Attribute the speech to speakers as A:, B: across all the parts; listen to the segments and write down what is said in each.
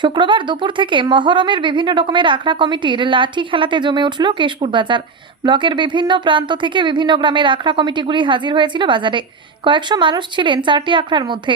A: শুক্রবার দুপুর থেকে মহরমের বিভিন্ন রকমের আখড়া কমিটির লাঠি খেলাতে জমে উঠল কেশপুর বাজার। ব্লকের বিভিন্ন প্রান্ত থেকে বিভিন্ন গ্রামের আখড়া কমিটিগুলি হাজির হয়েছিল বাজারে। কয়েকশো মানুষ ছিলেন চারটি আখড়ার মধ্যে।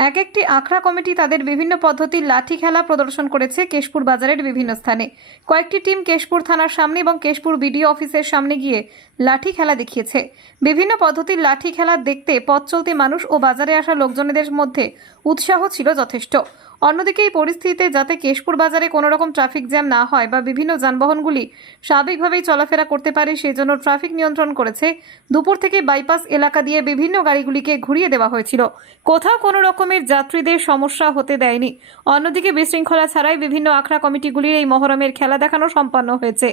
A: এক একটি আখড়া কমিটি তাদের বিভিন্ন পদ্ধতির লাঠি খেলা প্রদর্শন করেছে কেশপুর বাজারের বিভিন্ন স্থানে। কয়েকটি টিম কেশপুর থানার সামনে এবং কেশপুর বিডিও অফিসের সামনে গিয়ে লাঠি খেলা দেখিয়েছে। বিভিন্ন পদ্ধতির লাঠি খেলা দেখতে পথ চলতি মানুষ ও বাজারে আসা লোকজনেদের মধ্যে উৎসাহ ছিল যথেষ্ট। অন্যদিকে এই পরিস্থিতিতে যাতে কেশপুর বাজারে কোনো রকম ট্রাফিক জ্যাম না হয় বা বিভিন্ন যানবাহনগুলি স্বাভাবিকভাবেই চলাফেরা করতে পারে সেই জন্য ট্রাফিক নিয়ন্ত্রণ করেছে দুপুর থেকে বাইপাস এলাকা দিয়ে বিভিন্ন গাড়িগুলিকে ঘুরিয়ে দেওয়া হয়েছিল। কোথাও কোনো রকমের যাত্রীদের সমস্যা হতে দেয়নি। অন্যদিকে বিশৃঙ্খলা ছাড়াই বিভিন্ন আখড়া কমিটিগুলির এই মহরমের খেলা দেখানো সম্পন্ন হয়েছে।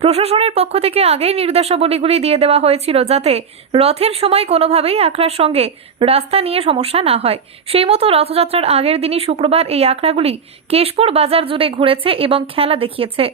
A: প্রশাসনের পক্ষ থেকে আগেই নির্দেশাবলীগুলি দিয়ে দেওয়া হয়েছিল যাতে রথের সময় কোনোভাবেই আখড়ার সঙ্গে রাস্তা নিয়ে সমস্যা না হয়। সেই মতো রথযাত্রার আগের দিনই শুক্রবার এই আখড়াগুলি কেশপুর বাজার জুড়ে ঘুরেছে এবং খেলা দেখিয়েছে।